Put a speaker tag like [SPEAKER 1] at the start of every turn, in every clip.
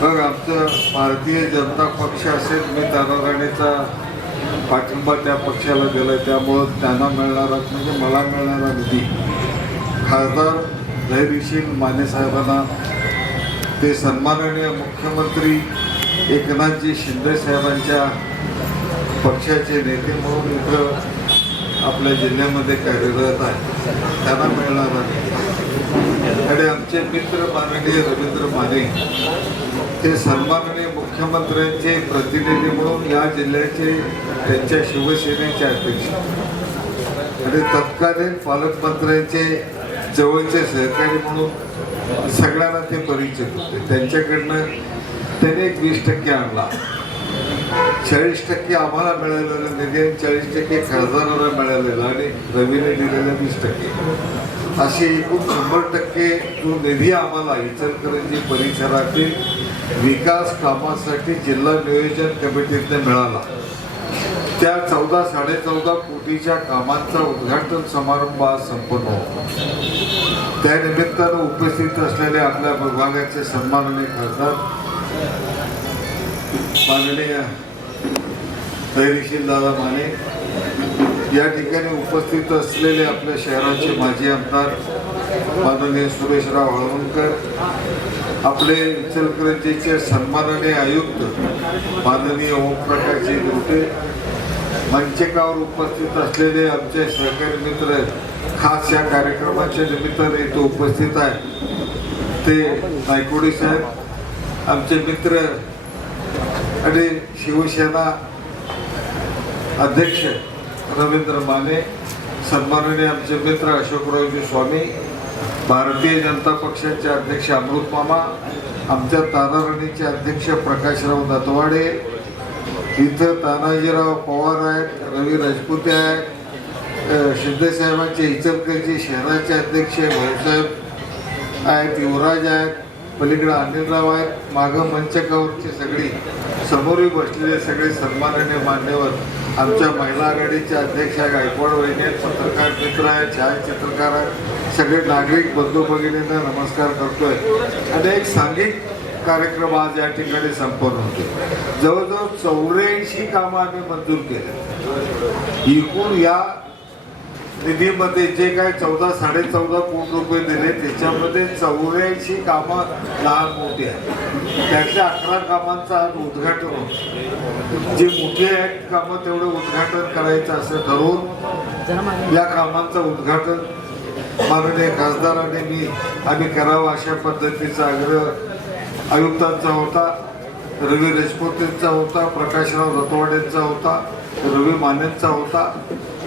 [SPEAKER 1] मग आमचं भारतीय जनता पक्ष असेल मी तानाराणीचा पाठिंबा त्या पक्षाला दिला त्यामुळं त्यांना मिळणारा म्हणजे मला मिळणारा निधी. खासदार धैर्यशील माने साहेबांना ते सन्माननीय मुख्यमंत्री एकनाथजी शिंदे साहेबांच्या पक्षाचे नेते म्हणून इथं आपल्या जिल्ह्यामध्ये कार्यरत आहे. त्यांना मिळणारा आणि आमचे मित्र माननीय रवींद्र माने ते सन्माननीय मुख्यमंत्र्यांचे प्रतिनिधी म्हणून या जिल्ह्याचे त्यांच्या शिवसेनेचे अध्यक्ष. आणि तत्कालीन पालकमंत्र्यांचे जवळचे सहकारी म्हणून सगळ्यांना ते परिचित होते. त्यांच्याकडनं त्याने एक वीस टक्के आणला. चाळीस टक्के आम्हाला मिळालेला निधी आणि चाळीस टक्के खासदाराला मिळालेला आणि रवीने दिलेला वीस टक्के. असे एकूण शंभर टक्के जो निधी आम्हाला इचलकरंजी परिसरातील विकास कामासाठी जिल्हा नियोजन कमिटीतनं मिळाला. त्या चौदा साडेचौदा कोटीच्या कामांचा उद्घाटन समारंभ आज संपन्न होता. त्या निमित्तानं उपस्थित असलेले आपल्या विभागाचे सन्माननीय खासदार माननीय धैर्यशील दादा माने या ठिकाणी उपस्थित असलेले आपल्या शहराचे माजी आमदार माननीय सुरेशराव हळवणकर आपले इचलकरंजीचे सन्माननीय आयुक्त माननीय ओमप्रकाशजी दुर्टे मंचकावर उपस्थित असलेले आमचे सहकारी मित्र खास या कार्यक्रमाच्या निमित्ताने इथे उपस्थित आहे ते नायकोडी साहेब आमचे मित्र आणि शिवसेना अध्यक्ष रवींद्र माने सन्माननीय आमचे मित्र अशोकरावजी स्वामी भारतीय जनता पक्षाचे अध्यक्ष अमृत मामा आमच्या तानारणीचे अध्यक्ष प्रकाशराव दत्वाडे इथं तानाजीराव पवार आहेत रवी राजपुते आहेत शिंदेसाहेबांचे इचलकरचे शहराचे अध्यक्ष भाऊसाहेब आहेत युवराज आहेत पलीकडे अनिलराव आहेत मागं मंचकावरचे सगळी समोरही बसलेले सगळे सन्माननीय मान्यवर आमच्या महिला आघाडीच्या अध्यक्षा गायकवाड वहिनी पत्रकार मित्र आहेत छायाचित्रकार आहेत. सगळे नागरिक बंधू भगिनींना नमस्कार करतोय. आणि एक सांघिक कार्यक्रम आज या ठिकाणी संपन्न होते जवळजवळ चौऱ्याऐंशी कामं आम्ही मंजूर केले. एकूण या निधीमध्ये जे काय चौदा साडे चौदा कोटी रुपये दिले त्याच्यामध्ये चौऱ्याऐंशी कामं लहान मोठी आहेत. त्यातल्या अकरा कामांचं आज उद्घाटन होतं. जे मोठे आहेत कामं तेवढं उद्घाटन करायचं असं ठरवून या कामांचं उद्घाटन माननीय खासदाराने मी आम्ही करावं अशा पद्धतीचा आग्रह आयुक्तांचा होता रवी देशमुखेंचा होता प्रकाशराव रतवाडेंचा होता रवी मानेंचा होता.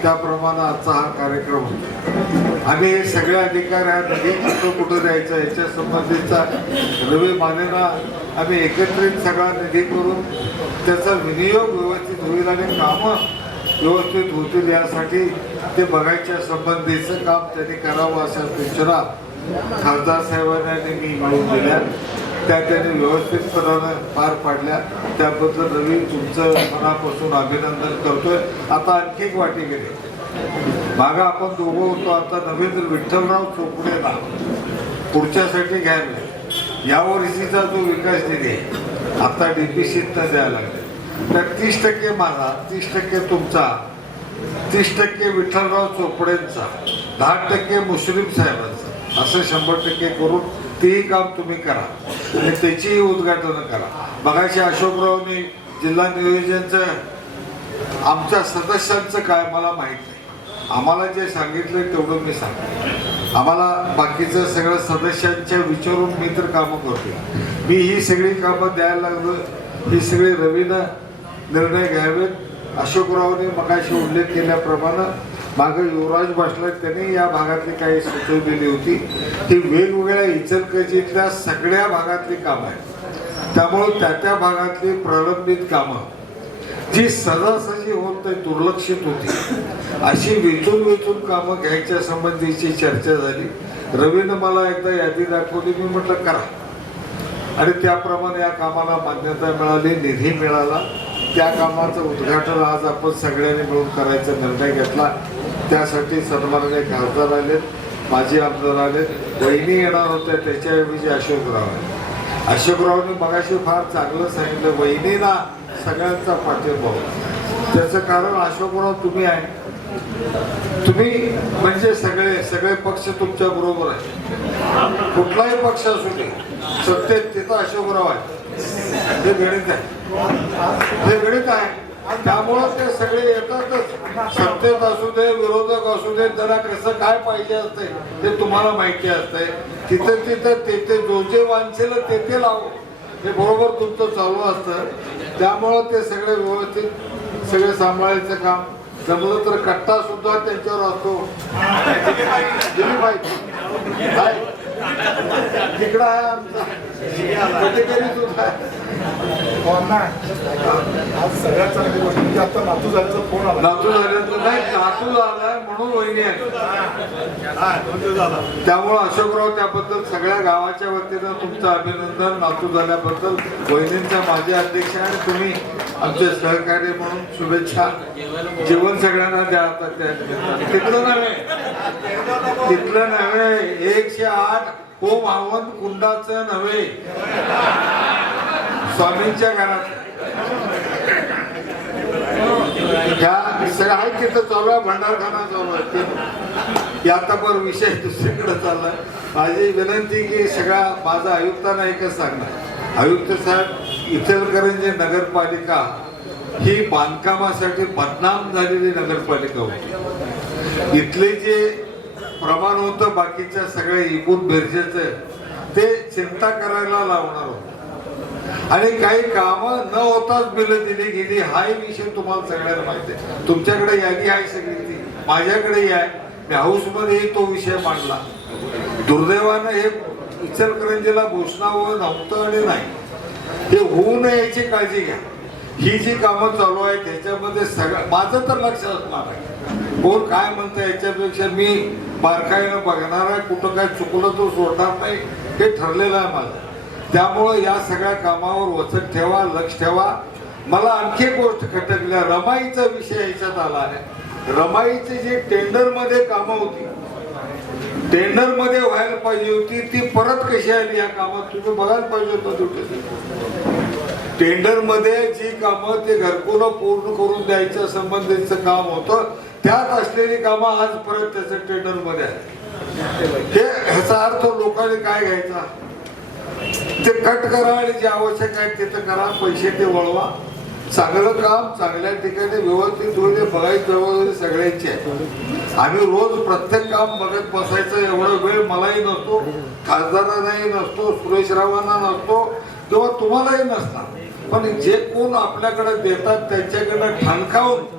[SPEAKER 1] त्याप्रमाणे आजचा हा कार्यक्रम होता. आम्ही हे सगळ्या अधिकार म्हणजे कुठं कुठं द्यायचा याच्या संबंधीचा रवी मानेना आम्ही एकत्रित सगळा निधी करून त्याचा विनियोग व्यवस्थित होईल आणि कामं व्यवस्थित होतील यासाठी ते बघायच्या संबंधीचं काम त्यांनी करावं अशा सूचना खासदार साहेबांना मी मिळून दिल्या. त्या त्यांनी व्यवस्थितपणाने पार पाडल्या. त्याबद्दल रवी तुमचं मनापासून अभिनंदन करतोय. आता आणखी एक वाटी गेली. मागं आपण दोघं होतो. आता नवीन विठ्ठलराव चोपडेला पुढच्यासाठी घ्यायला. या वर्षीचा जो विकास निधी आहे आता डीपीसीतनं द्यायला लागले. तर तीस टक्के माझा तीस टक्के तुमचा तीस टक्के विठ्ठलराव चोपडेंचा दहा टक्के मुश्रीफ साहेबांचा असं शंभर टक्के करून तेही काम तुम्ही करा. आणि त्याचीही उद्घाटन करा. मगाशी अशोकरावनी जिल्हा नियोजनचं आमच्या सदस्यांचं काय मला माहीत नाही. आम्हाला जे सांगितलं तेवढं मी सांग आम्हाला बाकीचं सगळं सदस्यांच्या विचारून मी तर कामं करतो मी ही सगळी कामं द्यायला लागलो. ही सगळी रवीनं निर्णय घ्यावेत. अशोकरावने मगाशी उल्लेख केल्याप्रमाणे मागं युवराज भाषला त्यांनी या भागातली काही सुचवलेली होती. ती वेगवेगळ्या इचलकरंजीतल्या सगळ्या भागातली कामं आहेत. त्यामुळं त्या त्या भागातली प्रलंबित कामं जी सहजासहजी होत नाही दुर्लक्षित होती. अशी वेचून वेचून कामं घ्यायच्या संबंधीची चर्चा झाली. रवीनं मला एकदा यादी दाखवली मी म्हटलं करा. आणि त्याप्रमाणे या कामाला मान्यता मिळाली निधी मिळाला. त्या कामाचं उद्घाटन आज आपण सगळ्यांनी मिळून करायचा निर्णय घेतला. त्यासाठी सन्माननीय खासदार आलेत माजी आमदार आलेत वहिनी येणार होत्या त्याच्याऐवजी अशोकराव आहे अशोकरावने मगाशी फार चांगलं सांगितलं वहिनीला सगळ्यांचा पाठिंबा होता. त्याचं कारण अशोकराव तुम्ही आहे. तुम्ही म्हणजे सगळे सगळे पक्ष तुमच्या बरोबर आहे कुठलाही पक्ष असू दे सत्तेत तिथं अशोकराव आहे हे गणित आहे. हे गणित आहे. त्यामुळं ते सगळे येतातच सत्तेत असू दे विरोधक असू दे त्यांना कसं काय पाहिजे असते ते तुम्हाला माहिती असतंय. तिथं तिथं तेथे जो जे वांचेल तेथे लाव. हे बरोबर तुमचं चालू असतं. त्यामुळं ते सगळे व्यवस्थित सगळे सांभाळायचं काम. जमलं तर कट्टा सुद्धा त्यांच्यावर असतो. दिली पाहिजे तिकडं आहे आमचा.
[SPEAKER 2] आज सगळ्यात चांगली गोष्ट म्हणजे आता नातू झाल्याचा फोन आला.
[SPEAKER 1] नातू झाल्यानंतर नाही नातू झालाय म्हणून वहिनी आहे.
[SPEAKER 2] हा
[SPEAKER 1] त्यामुळं अशोकराव त्याबद्दल सगळ्या गावाच्या वतीनं तुमचं अभिनंदन नातू झाल्याबद्दल वहिनींचा माझे अध्यक्ष आणि तुम्ही आमचे सहकारी म्हणून शुभेच्छा. जीवन सगळ्यांना द्या आता त्या. तिथलं नव्हे. तिथलं नव्हे एकशे आठ ओम आव्हान कुंडाचं नव्हे. स्वामींच्या घरात. ह्या सगळ्या आहेत तिथं चालू आहे भंडारखाना चालू आहे ते- आता पण विषय दुसरीकडे चाललाय. माझी विनंती की सगळा माझा आयुक्तांना एकच सांगणार. आयुक्त साहेब इचलकरंजी नगरपालिका ही बांधकामासाठी बदनाम झालेली नगरपालिका होती. इथले जे प्रमाण होतं बाकीच्या सगळ्या इकून बेरजेचं ते चिंता करायला लावणार होत. आणि काही कामं न होताच बिलं दिली गेली हाही विषय तुम्हाला सगळ्यांना माहिती आहे. तुमच्याकडे यादी आहे सगळी ती. माझ्याकडे आहे मी हाऊसमध्ये तो विषय मांडला. दुर्दैवानं हे इचलकरंजीला घोषणावं नव्हतं आणि नाही. ते होऊ नये याची काळजी घ्या. ही जी कामं चालू आहे त्याच्यामध्ये सगळं माझं तर लक्ष असणार आहे कोण काय म्हणतं याच्यापेक्षा मी बारकाईनं बघणार आहे कुठं काय चुकलं तो सोडणार नाही हे ठरलेलं आहे माझं. त्यामुळं या सगळ्या कामावर वचक ठेवा लक्ष ठेवा. मला आणखी एक गोष्ट खटकल्या रमाईचा विषय याच्यात आला आहे. रमाईची जी टेंडरमध्ये कामं होती टेंडरमध्ये व्हायला पाहिजे होती ती परत कशी आली या कामात? तुम्ही बघायला पाहिजे होतं टेंडरमध्ये टेंडरमध्ये जी कामं ते घरकुल पूर्ण करून द्यायच्या संबंधीचं काम होतं त्यात असलेली कामं आज परत त्याच्या टेंडरमध्ये आहे ह्याचा अर्थ लोकांनी काय घ्यायचा? ते कट करा आणि जे आवश्यक आहे तिथं करा पैसे ते वळवा. चांगलं काम चांगल्या ठिकाणी व्यवस्थित होईल हे बघायची जबाबदारी सगळ्यांची आहे. आम्ही रोज प्रत्येक काम बघत बसायचं एवढा वेळ मलाही नसतो खासदारांनाही नसतो सुरेश रावांना नसतो किंवा तुम्हालाही नसतात पण जे कोण आपल्याकडे देतात त्यांच्याकडे ठणकावून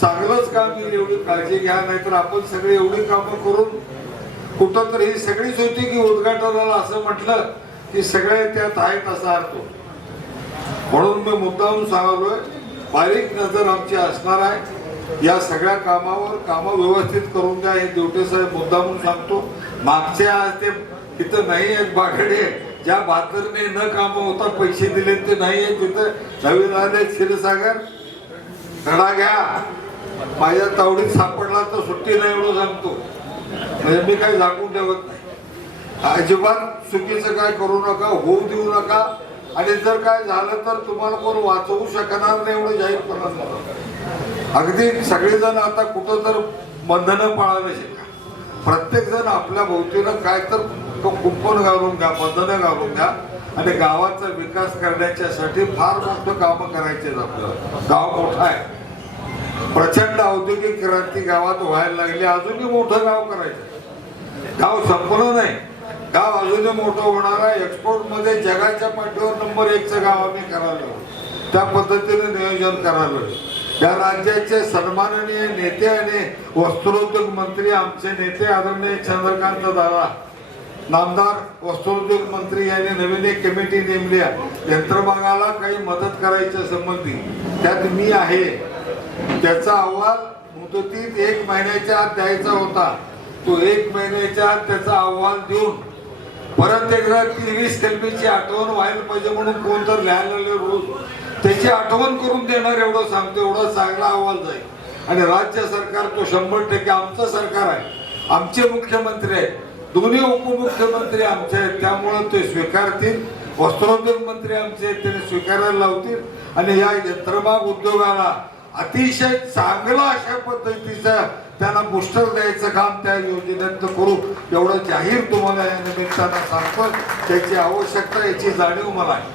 [SPEAKER 1] चांगलंच काम येईल एवढी काळजी घ्या नाहीतर आपण सगळी एवढी कामं करून कुठं तर ही सगळीच होती की उद्घाटनाला असं म्हटलं की सगळे त्यात आहेत असा अर्थ. म्हणून मी मुद्दाहून सांगलोय बारीक नजर आमची असणार आहे. या सगळ्या कामावर कामं व्यवस्थित करून द्या हे देवटे साहेब मुद्दाहून सांगतो. मागच्या आज ते तिथं नाही आहेत बागडे. ज्या बहात्तरने न कामं होता पैसे दिले ते नाही आहेत तिथं. नवीन आले क्षीरसागर. धडा घ्या. माझ्या तावडीत सापडला तर सुट्टी नाही एवढं सांगतो म्हणजे मी काही झाकून ठेवत नाही. अजिबात चुकीचं काय करू नका होऊ देऊ नका. आणि जर काय झालं तर तुम्हाला कोण वाचवू शकणार नाही एवढं जाहीरपणा करणार अगदी सगळेजण आता कुठं तर बंधनं पाळायला शिका. प्रत्येक जण आपल्या भोवतीनं काय तर तो कुंपण घालून घ्या बंधनं घालून घ्या. आणि गावाचा विकास करण्याच्यासाठी फार मोठं कामं करायचे आहेत आपल्याला गाव मोठा आहे. प्रचंड औद्योगिक क्रांती गावात व्हायला लागली. अजूनही मोठं गाव करायचं. गाव संपलं नाही. गाव अजूनही मोठं होणार आहे. एक्सपोर्टमध्ये जगाच्या पाठीवर नंबर एकचं गाव आम्ही करायला. त्या पद्धतीने नियोजन करायला. या राज्याचे सन्माननीय नेते आणि वस्त्रोद्योग मंत्री आमचे नेते आदरणीय चंद्रकांत दादा नामदार वस्त्रोद्योग मंत्री यांनी नवीन एक कमिटी नेमली आहे. यंत्रमागाला काही मदत करायच्या संबंधी. त्यात मी आहे. त्याचा अहवाल मुदतीत एक महिन्याच्या आत द्यायचा होता. तो एक महिन्याच्या आत त्याचा अहवाल देऊन परत एकदा तेवीस कलमीची आठवण व्हायला पाहिजे म्हणून कोण तर लिहायला रोज. त्याची आठवण करून देणार एवढं सांगतो एवढा चांगला अहवाल जाईल. आणि राज्य सरकार तो शंभर टक्के आमचं सरकार आहे. आमचे मुख्यमंत्री आहेत. दोन्ही उपमुख्यमंत्री आमचे आहेत. त्यामुळं ते स्वीकारतील. वस्त्रोद्योग मंत्री आमचे आहेत त्याने स्वीकारायला लावतील. आणि या यंत्रमाग उद्योगाला अतिशय चांगलं अशा पद्धतीचं त्यांना बुस्टर द्यायचं काम त्या योजनेत करू. एवढं जाहीर तुम्हाला या निमित्तानं सांगतो त्याची आवश्यकता याची जाणीव मला आहे.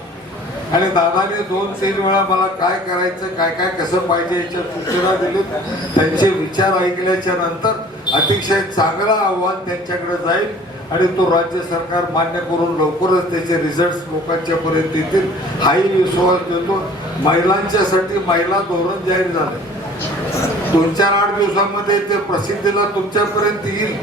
[SPEAKER 1] आणि दादाने दोन तीन वेळा मला काय करायचं काय काय कसं पाहिजे याच्या सूचना दिलीत. त्यांचे विचार ऐकल्याच्या नंतर अतिशय चांगला आव्हान त्यांच्याकडे जाईल. आणि तो राज्य सरकार मान्य करून लवकरच त्याचे रिझल्ट लोकांच्या पर्यंत येतील. हाही विश्वास देतो. महिलांच्यासाठी महिला धोरण जाहीर झालं दोन चार आठ दिवसामध्ये ते प्रसिद्धीला तुमच्यापर्यंत येईल.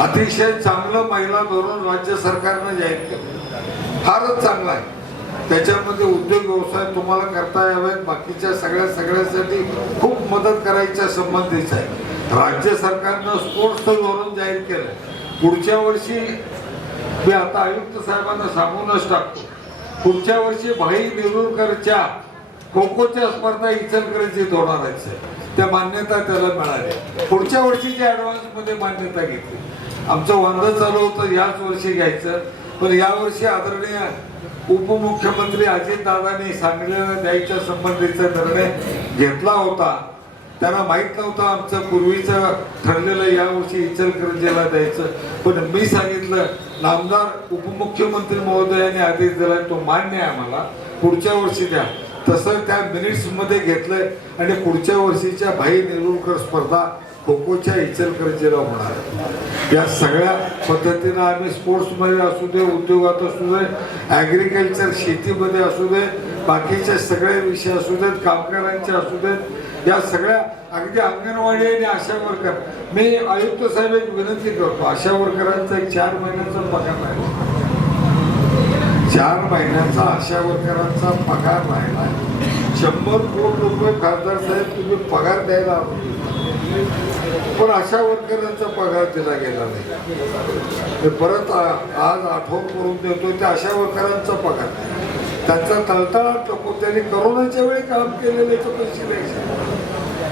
[SPEAKER 1] अतिशय चांगलं महिला धोरण राज्य सरकारनं जाहीर केलं. फारच चांगलं आहे. त्याच्यामध्ये उद्योग व्यवसाय तुम्हाला करता यावेत. बाकीच्या सगळ्या सगळ्यासाठी खूप मदत करायच्या संबंधीच आहे. राज्य सरकारनं स्पोर्ट्सचं धोरण जाहीर केलं पुढच्या वर्षी मी आता आयुक्त साहेबांना सांगूनच टाकतो. पुढच्या वर्षी भाई नेरुरकरच्या खोखोच्या स्पर्धा इचलकरंजीत होणार आहेत त्या मान्यता त्याला मिळाल्या पुढच्या वर्षीच्या ऍडव्हान्समध्ये मान्यता घेतली. आमचं वांद चालू होतं याच वर्षी घ्यायचं. पण यावर्षी आदरणीय उपमुख्यमंत्री अजितदादांनी सांगलेला द्यायच्या संबंधीचा निर्णय घेतला होता. त्यांना माहीत नव्हतं आमचं पूर्वीचं ठरलेलं यावर्षी इचलकरंजीला द्यायचं. पण मी सांगितलं नामदार उपमुख्यमंत्री महोदयाने आदेश दिला तो मान्य आहे आम्हाला. पुढच्या वर्षी द्या. तसं त्या मिनिट्समध्ये घेतलंय आणि पुढच्या वर्षीच्या भाई नेरुरकर स्पर्धा खो खोच्या इचलकरंजीला होणार आहे. या सगळ्या पद्धतीनं आम्ही स्पोर्ट्समध्ये असू दे उद्योगात असू दे ॲग्रिकल्चर शेतीमध्ये असू दे बाकीचे सगळे विषय असू देत कामगारांचे असू देत या सगळ्या अगदी अंगणवाडी आणि आशा वर्कर. मी आयुक्त साहेब एक विनंती करतो आशा वर्करांचा एक चार महिन्याचा पगार आहे चार महिन्याचा आशा वर्करांचा पगार राहिला. शंभर कोट रुपये खासदार साहेब तुम्ही पगार द्यायला पण अशा वर्करांचा पगार दिला गेला नाही. परत आज आठवण करून देतो त्या अशा वर्करांचा पगार. त्यांचा तळतळाट नको त्यांनी करोनाच्या वेळी काम केलेले तो पैसे नाही?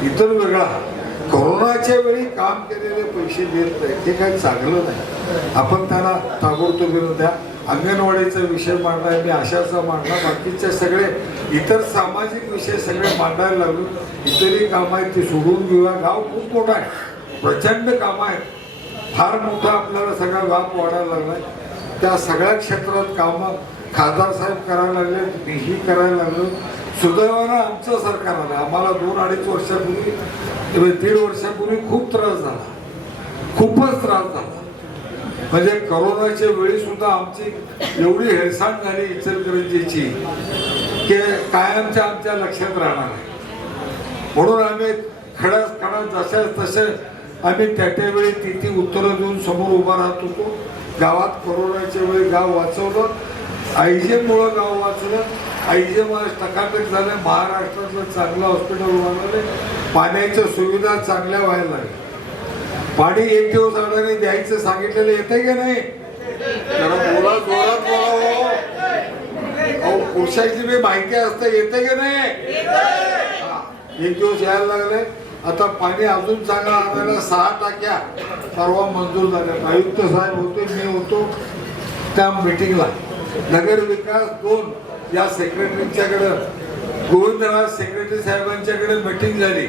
[SPEAKER 1] इतर वेगळा कोरोनाच्या वेळी काम केलेले पैसे देत नाही. ते काही चांगलं नाही. आपण त्यांना ताबडतोबीनं द्या. अंगणवाडीचा विषय मांडला मी आशाचा मांडला बाकीचे सगळे इतर सामाजिक विषय सगळे मांडायला लागलो. इतरही कामं आहेत ती सोडून घेऊया. गाव खूप मोठा आहे. प्रचंड कामं आहेत. फार मोठा आपल्याला सगळा व्याप वाढायला लागलाय. त्या सगळ्या क्षेत्रात कामं खासदार साहेब करायला लागले मीही करायला लागलो. सुदैवानं आमचं सरकार आलं. आम्हाला दोन अडीच वर्षापूर्वी म्हणजे दीड वर्षापूर्वी खूप त्रास झाला. खूपच त्रास झाला. म्हणजे करोनाच्या वेळी सुद्धा आमची एवढी हेळसांड झाली इचलकरंजीची की कायमच्या आमच्या लक्षात राहणार आहे म्हणून आम्ही खडस खडा जशा तसे आम्ही त्या त्यावेळी तिथे उत्तरं देऊन समोर उभा राहत होतो. गावात कोरोनाच्या वेळी गाव वाचवलं. आयजेमुळं गाव वाचलं आयजेम आज टकाटक झालं महाराष्ट्रातलं चांगलं हॉस्पिटल उभं पाण्याच्या सुविधा चांगल्या व्हायला लागल्या. पाणी एक दिवस अडाने द्यायचं सांगितलेलं येतंय का नाही? जरा बोला जोरात बोला हो. अहो पुरुषाची बी माहिती असते येते का नाही? हा. एक दिवस यायला लागले. आता पाणी अजून चांगलं आणायला सहा टाक्या. परवा मंजूर झाल्या. आयुक्त साहेब होते मी होतो त्या मिटिंगला नगर विकास दोन या सेक्रेटरीच्याकडं गोविंदराज सेक्रेटरी साहेबांच्याकडे मीटिंग झाली.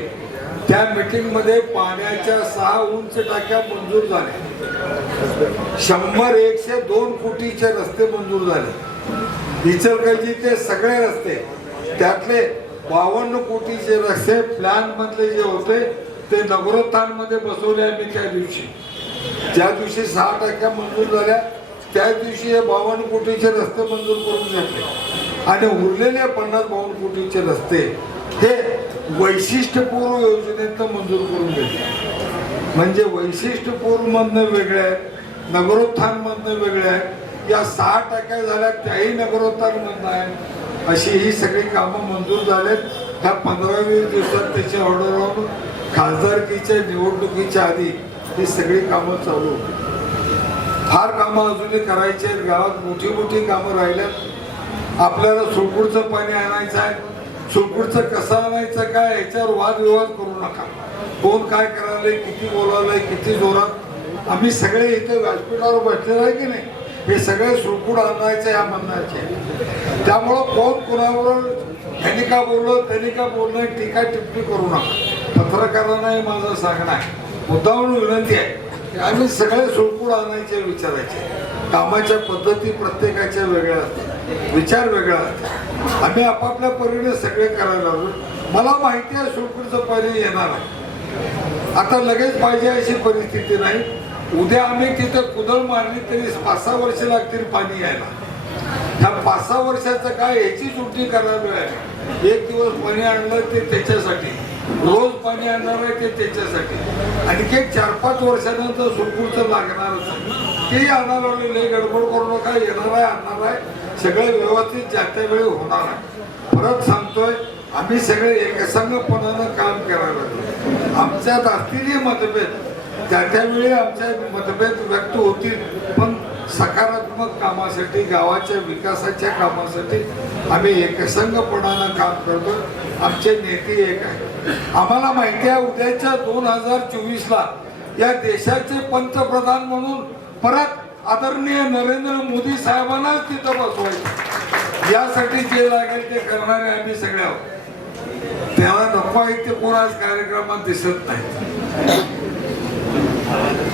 [SPEAKER 1] त्या मीटिंगमध्ये पाण्याच्या सहा उंच टाक्या मंजूर झाल्या. शंभर एकशे दोन कोटीचे रस्ते मंजूर झाले. इचलकरंजी ते सगळे रस्ते त्यातले बावन्न कोटीचे रस्ते प्लॅन मधले जे होते ते नगरोत्थानमध्ये बसवले आम्ही त्या दिवशी. ज्या दिवशी सहा टक्क्या मंजूर झाल्या त्या दिवशी हे बावन्न कोटीचे रस्ते मंजूर करून घेतले. आणि उरलेले पन्नास बावन्न कोटीचे रस्ते हे वैशिष्ट्यपूर्व योजनेतनं मंजूर करून घेतले म्हणजे वैशिष्ट्यपूर्वमधनं वेगळे आहेत नगरोत्थानमधनं वेगळे आहेत या सहा टक्क्या झाल्या त्याही नगरोत्थानमधनं आहे अशी ही सगळी कामं मंजूर झालेत. ह्या पंधरा वीस दिवसात त्याची ऑर्डर होऊन खासदारकीच्या निवडणुकीच्या आधी ही सगळी कामं चालू होती. फार कामं अजूनही करायची आहेत. गावात मोठी मोठी कामं राहिल्यात. आपल्याला सुळपूरचं पाणी आणायचं आहे. सुळपूरचं कसं आणायचं काय याच्यावर वादविवाद करू नका. कोण काय करायलंय किती बोलावलंय किती जोरात. आम्ही सगळे इथे व्यासपीठावर बसलेलो आहे की नाही? हे सगळे सुरकुड आणायचे या म्हणण्याचे त्यामुळं कोण कुणावर त्यांनी का बोललं त्यांनी का बोललं टीका टिप्पणी करू नका. पत्रकारांना हे माझं सांगणं आहे. मुद्दाहून विनंती आहे. आम्ही सगळे सोडपूड आणायचे विचारायचे. कामाच्या पद्धती प्रत्येकाच्या वेगळ्या असतात. विचार वेगळा असतात आम्ही आपापल्या परीने सगळे करायला लागलो. मला माहिती आहे सोडपूडचं पाणी येणार आहे. आता लगेच पाहिजे अशी परिस्थिती नाही. उद्या आम्ही तिथं कुदळ मारली तरी पाच सहा वर्ष लागतील पाणी यायला. ह्या पाच सहा वर्षाचं काय याची सुट्टी करायला आहे एक दिवस पाणी आणलं ते त्याच्यासाठी. रोज पाणी आणणार आहे ते त्याच्यासाठी. आणि एक चार पाच वर्षानंतर सुरपूरचं लागणारच आहे तेही आणायला लय गडबड करू नका येणार आहे आणणार आहे. सगळे व्यवस्थित ज्या त्या वेळी होणार आहे. परत सांगतोय आम्ही सगळे एकसंगपणानं काम करायला लागलो. आमच्यात असतील मतभेद. त्या त्यावेळी आमच्या मतभेद व्यक्त होतील पण सकारात्मक कामासाठी गावाच्या विकासाच्या कामासाठी आम्ही एकसंघपणानं काम करतो आमचे नेते एक आहे आम्हाला माहिती आहे उद्याच्या दोन हजार चोवीसला या देशाचे पंतप्रधान म्हणून परत आदरणीय नरेंद्र मोदी साहेबांनाच तिथं बसवायचं. यासाठी जे लागेल ते करणारे आम्ही सगळे आहोत. त्याला नको आहे ते कोण आज कार्यक्रमात दिसत नाही.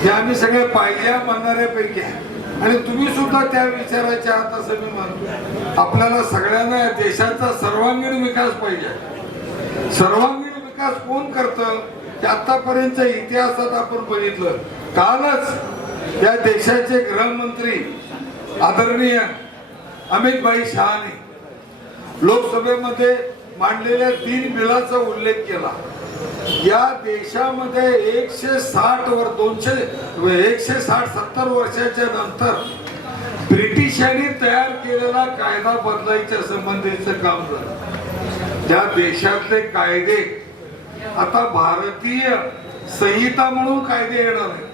[SPEAKER 1] जे आम्ही सगळे पाहिजे म्हणणाऱ्यापैकी आहे आणि तुम्ही सुद्धा त्या विचाराच्या आहात असं मी मानतो. आपल्याला सगळ्यांना या देशाचा सर्वांगीण विकास पाहिजे. सर्वांगीण विकास कोण करतं? ते आतापर्यंतच्या इतिहासात आपण बघितलं. कालच या देशाचे गृहमंत्री आदरणीय अमितभाई शहाने लोकसभेमध्ये मांडलेल्या तीन बिलाचा उल्लेख केला. या देशामध्ये एकशे साठ वर दोनशे एकशे साठ सत्तर वर्षाच्या नंतर ब्रिटिशांनी तयार केलेला कायदा बदलायच्या संबंधीचं काम झालं. त्या देशातले कायदे आता भारतीय संहिता म्हणून कायदे येणार आहेत.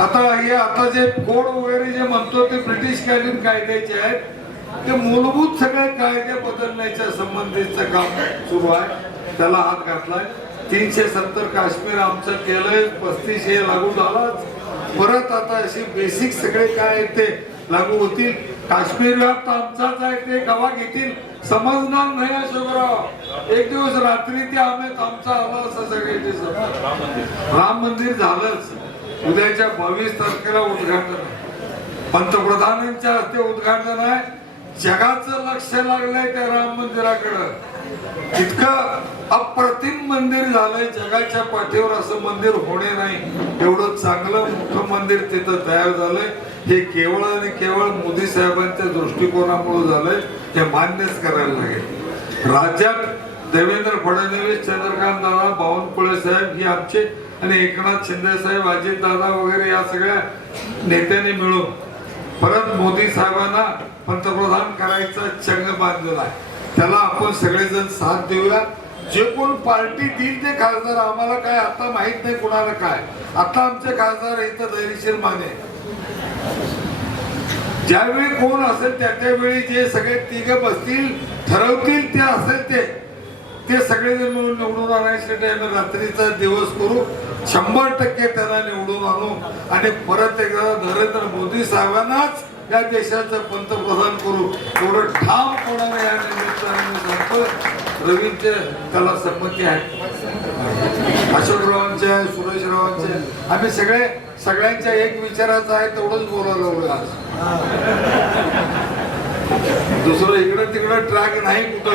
[SPEAKER 1] आता हे आता जे कोड वगैरे जे म्हणतो ते ब्रिटिशकालीन कायद्याचे आहेत ते मूलभूत सगळे कायदे बदलण्याच्या संबंधीचं काम सुरू आहे. त्याला हात घातलाय. तीनशे सत्तर काश्मीर आमचं केलंय. पस्तीस हे लागू झालाच. परत आता अशी बेसिक सगळे काय आहेत ते लागू होतील. काश्मीर व्याप्त आमचाच आहे ते गवा घेतील. समजणार नाही अशोकराव एक दिवस रात्री ते आम्ही आमचा आला असं सगळे राम मंदिर झालंच. उद्याच्या बावीस तारखेला उद्घाटन. पंतप्रधानांच्या हस्ते उद्घाटन आहे. जगाचं लक्ष लागलंय त्या राम मंदिराकडं. इतकं अप्रतिम मंदिर झालंय जगाच्या पाठीवर असं मंदिर होणे नाही. एवढं चांगलं मोठं मंदिर तिथं तयार झालंय. हे केवळ आणि केवळ मोदी साहेबांच्या दृष्टिकोनामुळे झालंय हे मान्यच करायला लागेल. राज्यात देवेंद्र फडणवीस चंद्रकांत दादा बावनकुळे साहेब हे आमचे आणि एकनाथ शिंदे साहेब अजित दादा वगैरे या सगळ्या नेत्यांनी मिळून परत मोदी साहेबांना पंतप्रधान करायचा चंग बांधलेला आहे. त्याला आपण सगळेजण साथ देऊया. जे कोण पार्टी देईल ते खासदार आम्हाला काय आता माहीत नाही कुणाला काय. आता आमचे खासदार इथं दैरीशीर माने. ज्यावेळी कोण असेल त्या त्यावेळी जे सगळे तिघे बसतील ठरवतील ते असेल ते. ते सगळेजण मिळून निवडून आणायसाठी आम्ही रात्रीचा दिवस करू. शंभर टक्के त्यांना निवडून आणू. आणि परत एकदा नरेंद्र मोदी साहेबांनाच या देशाचं पंतप्रधान करू एवढं ठामपणाने या निमित्ताने मी सांगतो त्याला संमती आहे. अशोकरावांचे आहे सुरेशरावांचे आहे. आम्ही सगळे सगळ्यांच्या एक विचाराचा आहे तेवढंच बोलायला लागलो आज. दुसरं इकडं तिकडं ट्रॅक नाही कुठं.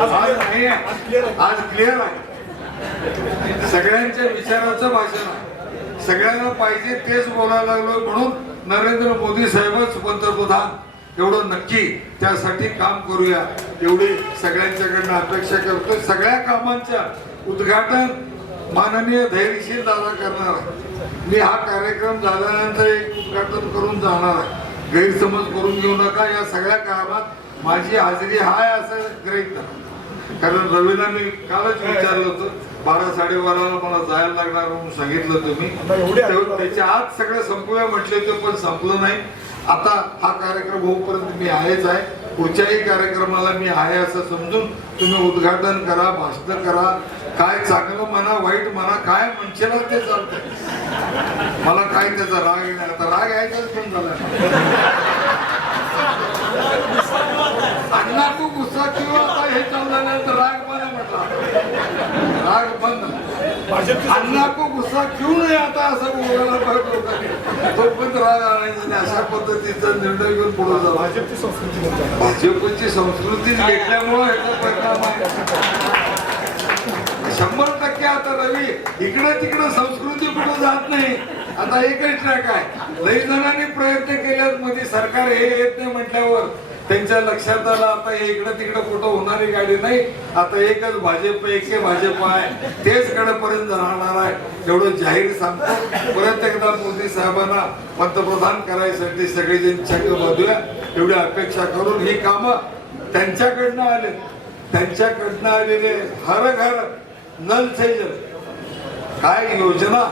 [SPEAKER 1] आज नाही आज क्लिअर आहे. सगळ्यांच्या विचाराचं भाषण आहे. सगळ्यांना पाहिजे तेच बोलायला लागलो म्हणून नरेंद्र मोदी साहेबच पंतप्रधान. एवढं नक्की त्यासाठी काम करूया. एवढी सगळ्यांच्याकडनं अपेक्षा करतो. सगळ्या कामांच्या उद्घाटन माननीय धैर्यशील दादा करणार आहे मी हा कार्यक्रम झाल्यानंतर एक उद्घाटन करून जाणार आहे. गैरसमज करून घेऊ नका. या सगळ्या कामात माझी हाजरी हाय असं ग्रहित कारण रवीला मी कालच विचारलं होतं. बारा साडेबाराला मला जायला लागणार म्हणून सांगितलं तुम्ही. त्याच्या आत सगळं संपूया म्हटले होते पण संपलं नाही. आता हा कार्यक्रम होईपर्यंत मी आहेच आहे. पुढच्याही कार्यक्रमाला मी आहे असं समजून तुम्ही उद्घाटन करा भाषण करा. काय चांगलं म्हणा वाईट म्हणा काय म्हणशील ते चालतंय. मला काय त्याचा राग येणार? आता राग यायचाच पण झाला. अण्णा तू गुस्सा किंवा आता हे चाललं नाही तर राग बंद म्हटला. राग बंद. अण्णा को गुस्सा क्यों नाही आता असं बोलायला पाहिजे लोकांनी. तोपर्यंत राग आणायचा नाही अशा पद्धतीचा निर्णय घेऊन पुढे जावा
[SPEAKER 2] भाजपची संस्कृती
[SPEAKER 1] भाजपची संस्कृती घेतल्यामुळं याचा परिणाम आहे. शंभर टक्के आता रवी इकडे तिकडे संस्कृती कुठं जात नाही. आता एकच ट्रॅक आहे. लई जणांनी प्रयत्न केल्यात मध्ये सरकार हे येत नाही म्हटल्यावर त्यांच्या लक्षात आलं आता हे इकडे तिकडे कुठं होणारी गाडी नाही. आता एकच भाजप एके भाजप आहे. तेच कडेपर्यंत राहणार आहे. एवढं जाहीर सांगतो. परत एकदा मोदी साहेबांना पंतप्रधान करायसाठी सगळेजण चक्क बघूया एवढी अपेक्षा करून ही कामं त्यांच्याकडनं आले त्यांच्याकडनं आलेले हर घर नल सेजल काय योजना?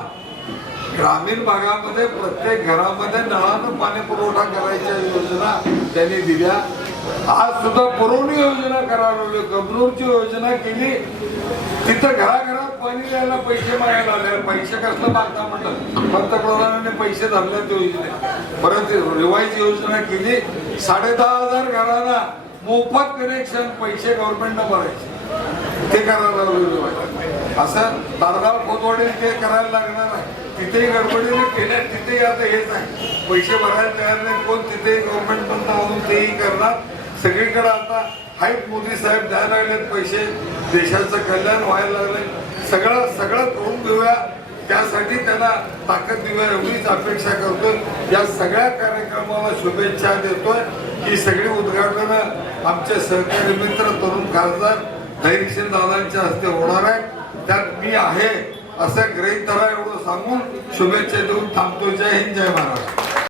[SPEAKER 1] ग्रामीण भागामध्ये प्रत्येक घरामध्ये नळानं पाणी पुरवठा करायच्या योजना त्यांनी दिल्या. आज सुद्धा पुरवणी योजना करावली गबरूरची योजना केली. तिथं घराघरात पाणी द्यायला पैसे मागायला आले पैसे कसलं मागता म्हटलं? पंतप्रधानांनी पैसे धरले त्या योजनेत. परत रिवाईज योजना केली. साडे दहा हजार घरांना मोफत कनेक्शन पैसे गव्हर्नमेंटनं भरायचे. ते करायला लावलेलं आहे. असं तारगाव खोतवाडी ते करायला लागणार आहे. तिथेही गडबडीने केल्या तिथेही आता हेच आहे. पैसे भरायला तयार नाही कोण तिथेही गव्हर्नमेंट पण अजून तेही करणार? सगळीकडे आता हाईप मोदी साहेब द्यायला लागलेत पैसे देशाचं कल्याण व्हायला लागले सगळं सगळं करून घेऊया त्यासाठी त्यांना ताकद देऊया एवढीच अपेक्षा करतोय. या सगळ्या कार्यक्रमाला शुभेच्छा देतोय. ही सगळी उद्घाटनं आमचे सहकारी मित्र तरुण खासदार धैर्यशील दादांच्या हस्ते होणार आहे. त्यात मी आहे असं ग्रहित धरा एवढं सांगून शुभेच्छा देऊन थांबतो जय हिंद जय महाराष्ट्र.